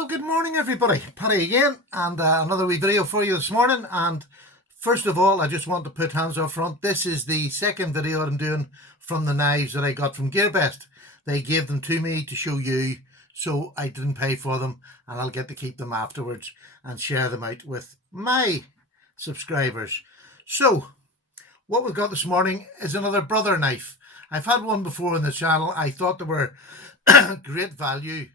Well, good morning everybody, Paddy again, and another wee video for you this morning. And first of all, I just want to put hands up front. This is the second video I'm doing from the knives that I got from GearBest. They gave them to me to show you, so I didn't pay for them, and I'll get to keep them afterwards and share them out with my subscribers. So what we've got this morning is another brother knife. I've had one before on the channel. I thought they were great value.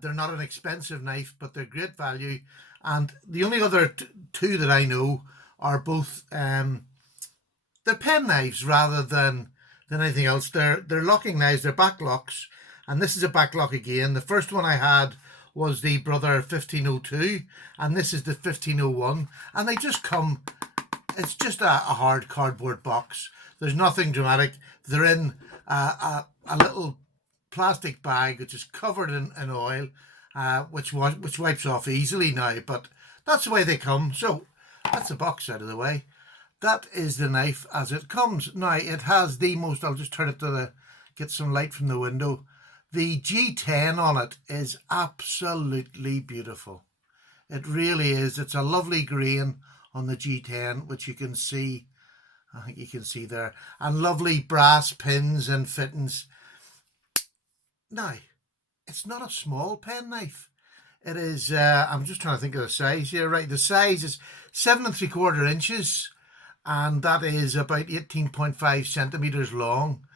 They're not an expensive knife, but they're great value. And the only other two that I know are both they're pen knives rather than anything else. They're locking knives. They're back locks, and this is a back lock again. The first one I had was the Brother 1502, and this is the 1501, and they just come. It's just a hard cardboard box. There's nothing dramatic. They're in a little plastic bag which is covered in oil, which wipes off easily now, but that's the way they come. So that's the box out of the way. That is the knife as it comes. Now it has the most, I'll just turn it to get some light from the window. The G10 on it is absolutely beautiful. It really is. It's a lovely grain on the G10, which you can see, I think you can see there, and lovely brass pins and fittings. Now, it's not a small pen knife. It is, I'm just trying to think of the size here. Right, the size is 7 3/4 inches, and that is about 18.5 centimeters long.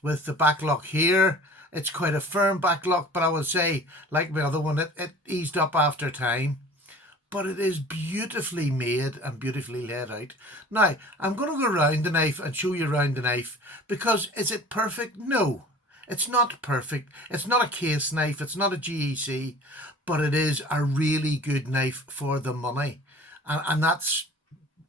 With the back lock here, it's quite a firm back lock, but I would say, like my other one, it eased up after time. But it is beautifully made and beautifully laid out. Now, I'm going to go around the knife and show you around the knife, because is it perfect? No. It's not perfect. It's not a case knife. It's not a GEC, but it is a really good knife for the money. And that's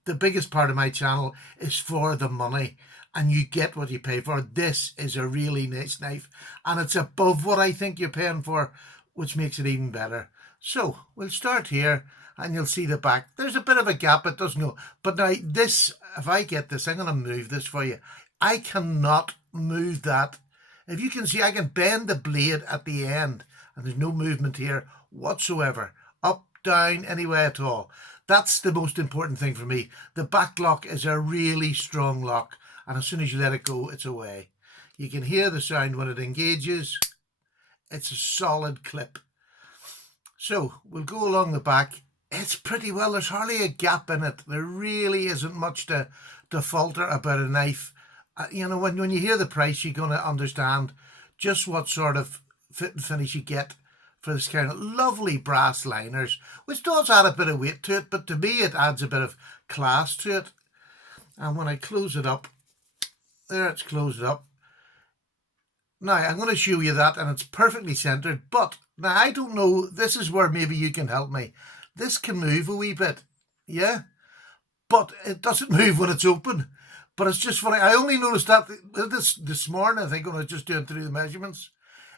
the biggest part of my channel, is for the money. And you get what you pay for. This is a really nice knife, and it's above what I think you're paying for, which makes it even better. So we'll start here, and you'll see the back. There's a bit of a gap. It doesn't go. But now this, if I get this, I'm going to move this for you. I cannot move that. If you can see, I can bend the blade at the end, and there's no movement here whatsoever. Up, down, any way at all. That's the most important thing for me. The back lock is a really strong lock, and as soon as you let it go, it's away. You can hear the sound when it engages. It's a solid clip. So we'll go along the back. It's pretty well. There's hardly a gap in it. There really isn't much to falter about a knife. You know, when you hear the price, you're going to understand just what sort of fit and finish you get for this kind of lovely brass liners, which does add a bit of weight to it, but to me it adds a bit of class to it. And when I close it up, there, it's closed up. Now I'm going to show you that, and it's perfectly centered, but now I don't know, this is where maybe you can help me. This can move a wee bit, yeah, but it doesn't move when it's open. But it's just funny. I only noticed that this morning, I think, when I was just doing through the measurements.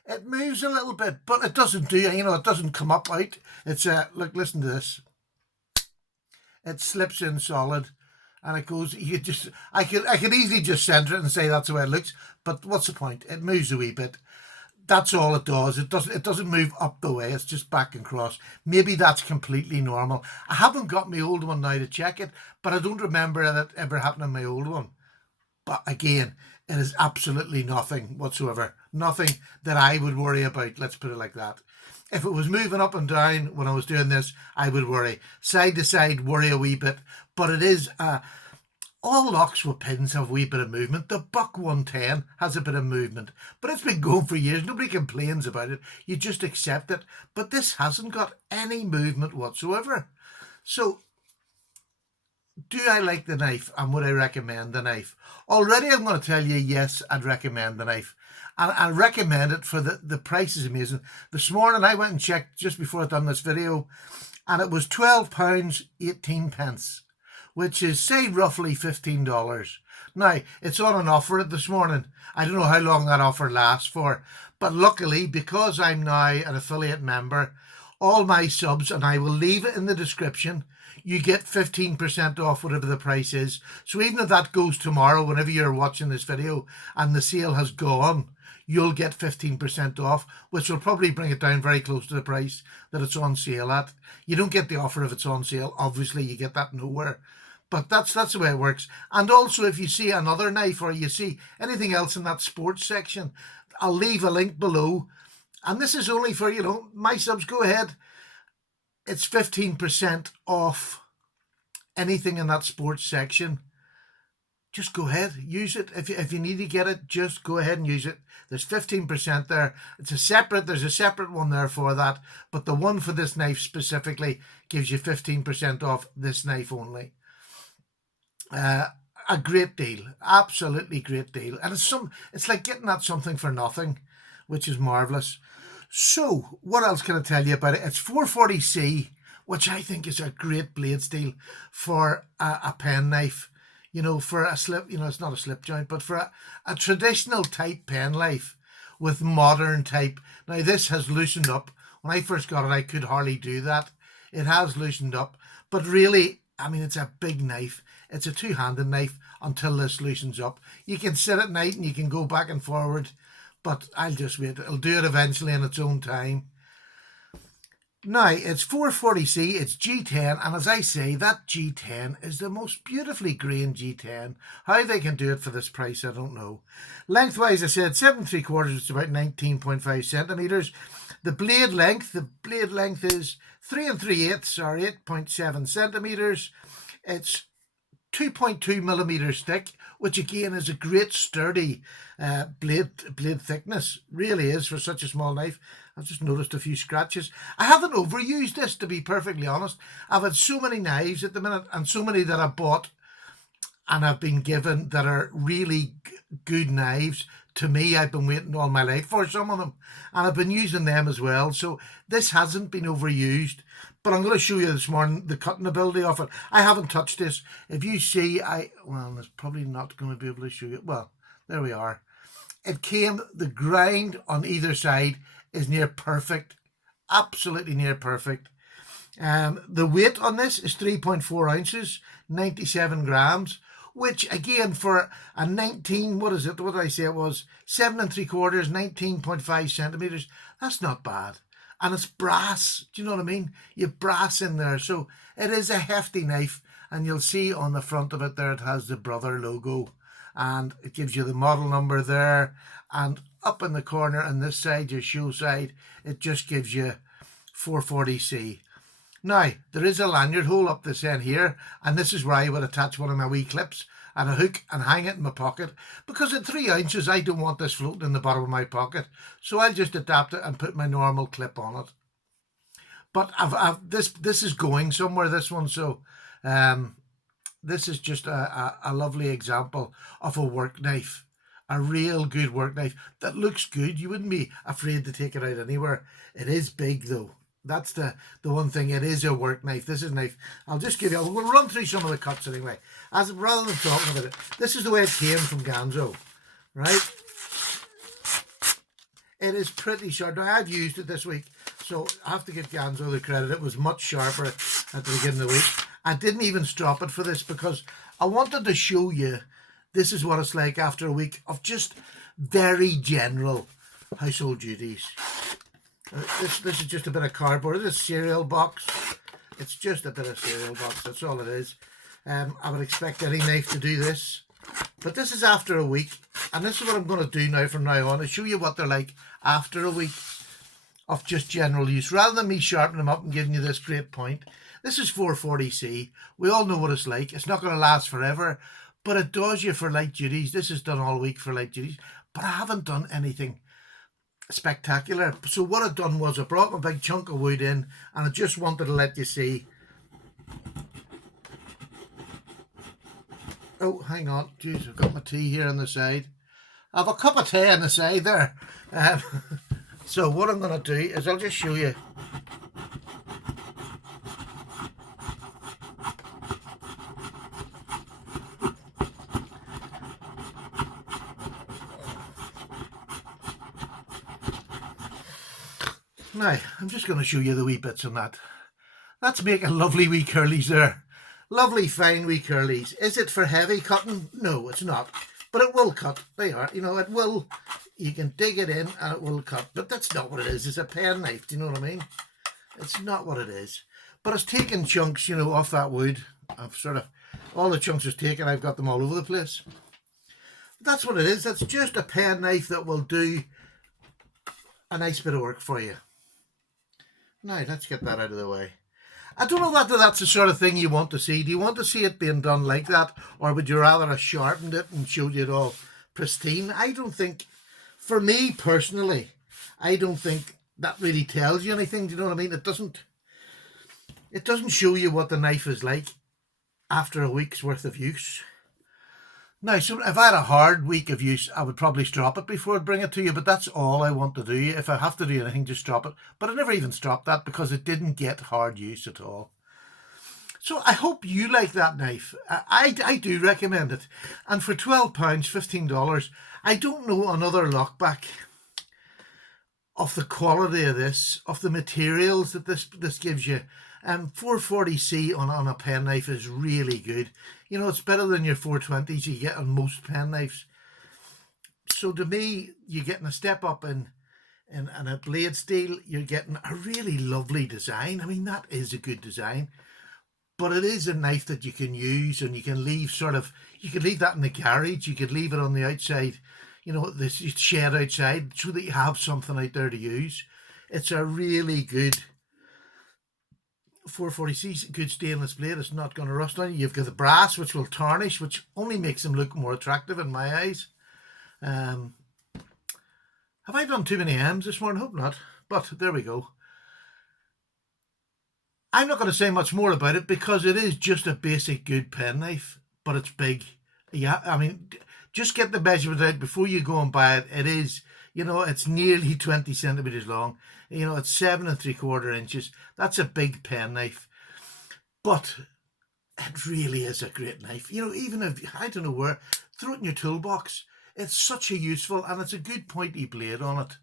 It moves a little bit, but it doesn't do, you know, it doesn't come up out. It's, look, listen to this. It slips in solid, and it goes, you just, I could easily just center it and say that's the way it looks, but what's the point? It moves a wee bit. That's all it does. It doesn't move up the way. It's just back and cross. Maybe that's completely normal. I haven't got my old one now to check it, but I don't remember that ever happened on my old one. But again, it is absolutely nothing whatsoever. Nothing that I would worry about. Let's put it like that. If it was moving up and down when I was doing this, I would worry. Side to side, worry a wee bit. But it is... all locks with pins have a wee bit of movement. The Buck 110 has a bit of movement, but it's been going for years. Nobody complains about it. You just accept it. But this hasn't got any movement whatsoever. So, do I like the knife, and would I recommend the knife? Already I'm going to tell you, yes, I'd recommend the knife. And I recommend it for the price is amazing. This morning I went and checked just before I done this video, and it was £12.18. Which is, say, roughly $15. Now, it's on an offer this morning. I don't know how long that offer lasts for, but luckily, because I'm now an affiliate member, all my subs, and I will leave it in the description, you get 15% off whatever the price is. So even if that goes tomorrow, whenever you're watching this video, and the sale has gone, you'll get 15% off, which will probably bring it down very close to the price that it's on sale at. You don't get the offer if it's on sale. Obviously, you get that nowhere. But that's the way it works. And also, if you see another knife or you see anything else in that sports section, I'll leave a link below. And this is only for, my subs. Go ahead. It's 15% off anything in that sports section. Just go ahead, use it. If you need to get it, just go ahead and use it. There's 15% there. There's a separate one there for that. But the one for this knife specifically gives you 15% off this knife only. A great deal, absolutely great deal. And it's like getting at something for nothing, which is marvelous. So what else can I tell you about it? It's 440C, which I think is a great blade steel for a pen knife. For a slip, it's not a slip joint, but for a traditional type pen knife with modern type. Now this has loosened up. When I first got it, I could hardly do that. It has loosened up, but really, I mean, it's a big knife. It's a two-handed knife until this loosens up. You can sit at night and you can go back and forward, but I'll just wait. It'll do it eventually in its own time. Now, it's 440C, it's G10, and as I say, that G10 is the most beautifully grained G10. How they can do it for this price, I don't know. Lengthwise, I said 7 3/4, it's about 19.5 centimetres. The blade length is 3 3/8 or 8.7 centimetres. It's 2.2 millimeters thick, which again is a great sturdy blade thickness. Really is for such a small knife. I've just noticed a few scratches. I haven't overused this, to be perfectly honest. I've had so many knives at the minute, and so many that I bought and I've been given that are really good knives. To me, I've been waiting all my life for some of them, and I've been using them as well. So this hasn't been overused, but I'm going to show you this morning the cutting ability of it. I haven't touched this. If you see, well, it's probably not going to be able to show you. Well, there we are. It came, the grind on either side is near perfect, absolutely near perfect. The weight on this is 3.4 ounces, 97 grams, which again for a 19, what did I say it was? 7 3/4, 19.5 centimeters. That's not bad. And it's brass. Do you know what I mean? You have brass in there. So it is a hefty knife. And you'll see on the front of it there, it has the Brother logo. And it gives you the model number there. And up in the corner on this side, your show side, it just gives you 440C. Now, there is a lanyard hole up this end here, and this is where I would attach one of my wee clips and a hook and hang it in my pocket, because at 3 ounces, I don't want this floating in the bottom of my pocket, so I'll just adapt it and put my normal clip on it. But this is going somewhere, this one, so this is just a lovely example of a work knife. A real good work knife that looks good. You wouldn't be afraid to take it out anywhere. It is big though. That's the one thing. It is a work knife. This is a knife. I'll just give you, we'll run through some of the cuts anyway. Rather than talking about it, this is the way it came from Ganzo, right? It is pretty sharp. Now, I've used it this week, so I have to give Ganzo the credit. It was much sharper at the beginning of the week. I didn't even strop it for this because I wanted to show you this is what it's like after a week of just very general household duties. This is just a bit of cardboard. It's a cereal box. It's just a bit of cereal box. That's all it is. I would expect any knife to do this. But this is after a week. And this is what I'm going to do now from now on. I'll show you what they're like after a week of just general use. Rather than me sharpening them up and giving you this great point. This is 440C. We all know what it's like. It's not going to last forever. But it does you for light duties. This is done all week for light duties. But I haven't done anything spectacular. So what I've done was I brought my big chunk of wood in, and I just wanted to let you see. Oh, hang on. Jeez, I've got my tea here on the side. I have a cup of tea on the side there. So what I'm going to do is I'll just show you. Now, I'm just going to show you the wee bits on that. That's making lovely wee curlies there. Lovely fine wee curlies. Is it for heavy cutting? No, it's not. but it will cut. They are, you know, it will. You can dig it in and it will cut, but that's not what it is. It's a pen knife. Do you know what I mean? It's not what it is. But it's taking chunks, you know, off that wood. I've sort of, all the chunks is taken. I've got them all over the place. That's what it is. That's just a pen knife that will do a nice bit of work for you. Now, let's get that out of the way. I don't know whether that's the sort of thing you want to see. Do you want to see it being done like that? Or would you rather have sharpened it and showed you it all pristine? I don't think, for me personally, I don't think that really tells you anything. Do you know what I mean? It doesn't show you what the knife is like after a week's worth of use. Now, so if I had a hard week of use, I would probably strop it before I'd bring it to you, but that's all I want to do. If I have to do anything, just strop it. But I never even stropped that because it didn't get hard use at all. So I hope you like that knife. I do recommend it. And for £12, $15, I don't know another lockback of the quality of this, of the materials that this gives you. 440C on a pen knife is really good. You know, it's better than your 420s you get on most pen knives. So to me, you're getting a step up in a blade steel. You're getting a really lovely design. I mean, that is a good design. But it is a knife that you can use, and you can leave you could leave that in the garage. You could leave it on the outside, you know, the shed outside, so that you have something out there to use. It's a really good 440C, good stainless blade. It's not going to rust on you. You've got the brass, which will tarnish, which only makes them look more attractive in my eyes. Have I done too many M's this morning? Hope not. But there we go. I'm not going to say much more about it because it is just a basic good pen knife, but it's big. Yeah, I mean, just get the measurement out before you go and buy it. It is, you know, it's nearly 20 centimeters long. You know, it's 7 3/4 inches. That's a big pen knife, but it really is a great knife. You know, even if, I don't know where, throw it in your toolbox. It's such a useful, and it's a good pointy blade on it.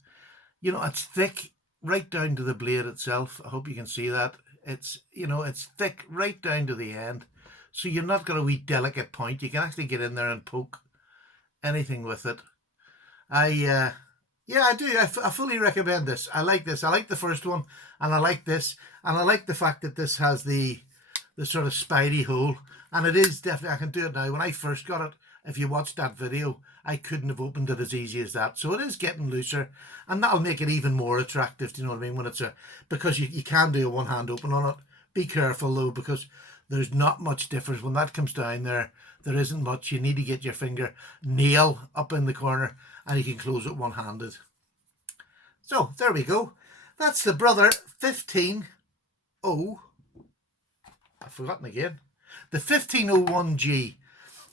You know, it's thick right down to the blade itself. I hope you can see that. It's, you know, it's thick right down to the end. So you're not got a wee delicate point. You can actually get in there and poke anything with it. Yeah, I do. I fully recommend this. I like this. I like the first one, and I like this, and I like the fact that this has the sort of spidey hole, and it is definitely, I can do it now. When I first got it, if you watched that video, I couldn't have opened it as easy as that. So it is getting looser, and that'll make it even more attractive. Do you know what I mean? When it's because you can do a one-hand open on it. Be careful though, because there's not much difference. When that comes down there isn't much. You need to get your finger nail up in the corner, and you can close it one-handed. So there we go. That's the Brother 15 0. I've forgotten again. The 1501G.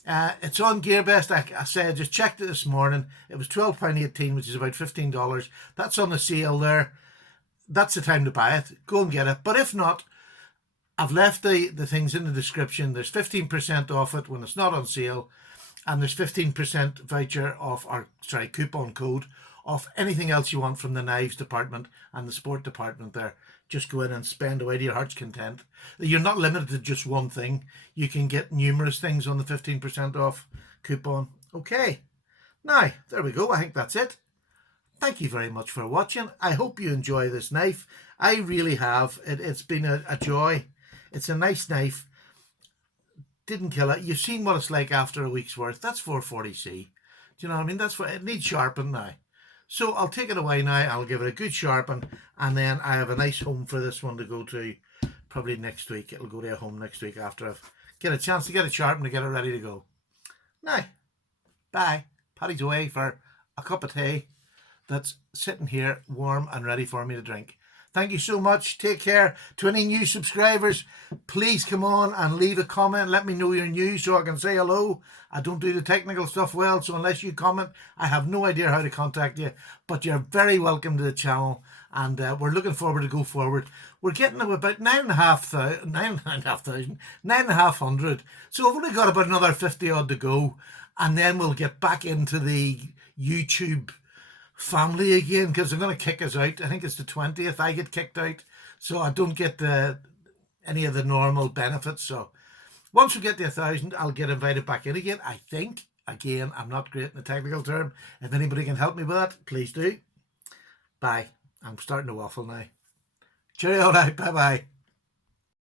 It's on GearBest. I say I just checked it this morning. It was £12.18, which is about $15. That's on the sale there. That's the time to buy it. Go and get it. But if not, I've left the things in the description. There's 15% off it when it's not on sale, and there's 15% voucher off, or sorry, coupon code off anything else you want from the knives department and the sport department there. Just go in and spend away to your heart's content. You're not limited to just one thing. You can get numerous things on the 15% off coupon. Okay, now there we go. I think that's it. Thank you very much for watching. I hope you enjoy this knife. I really have. It's been a joy. It's a nice knife. Didn't kill it. You've seen what it's like after a week's worth. That's 440C. Do you know what I mean? That's what it needs sharpened now. So I'll take it away now. I'll give it a good sharpen, and then I have a nice home for this one to go to probably next week. It'll go to a home next week after I've get a chance to get it sharpened, to get it ready to go. Now, bye. Paddy's away for a cup of tea that's sitting here warm and ready for me to drink. Thank you so much. Take care. To any new subscribers, please come on and leave a comment. Let me know you're new so I can say hello. I don't do the technical stuff well, so unless you comment, I have no idea how to contact you. But you're very welcome to the channel, and we're looking forward to go forward. We're getting to about 9,500. So we've only got about another 50 odd to go, and then we'll get back into the YouTube family again, because they're going to kick us out. I think it's the 20th I get kicked out, so I don't get any of the normal benefits. So once we get to 1,000, I'll get invited back in again, I think. Again, I'm not great in the technical term. If anybody can help me with that, please do. Bye. I'm starting to waffle now. Cheerio now. Bye bye.